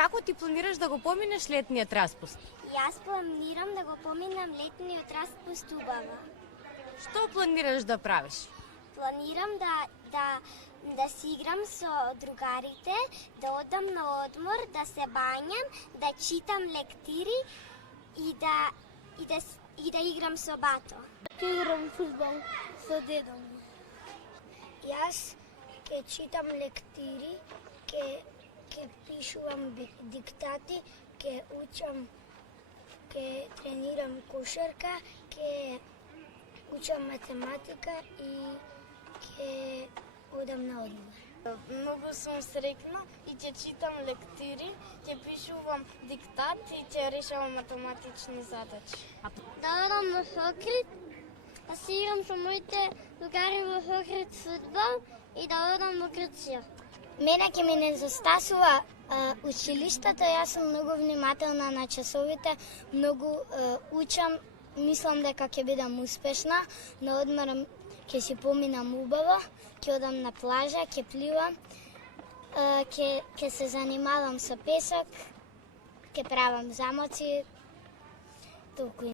Како ти планираш да го поминеш летниот распуст? Јас планирам да го поминам летниот распуст убаво. Што планираш да правиш? Планирам да си играм со другарите, да одам на одмор, да се бањам, да читам лектири и да играм со бато. Ќе играм фудбал со дедо ми. Јас ќе читам лектири, ќе пишувам диктати, ќе учам, ќе тренирам кошарка, ќе учам математика и ќе одам на одмор. Многу сум среќна и ќе читам лектири, ќе пишувам диктати и ќе решавам математични задачи. Да одам на хокрит, да си играм со моите другари во хокрит фудбал и да одам во Грција. Мене ќе ми недостасува училиштето, јас сум многу внимателна на часовите, многу учам, мислам дека ќе бидам успешна, на одморам ќе си поминам убаво, ќе одам на плажа, ќе пливам, ќе се занимавам со песок, ќе правам замоци, толку.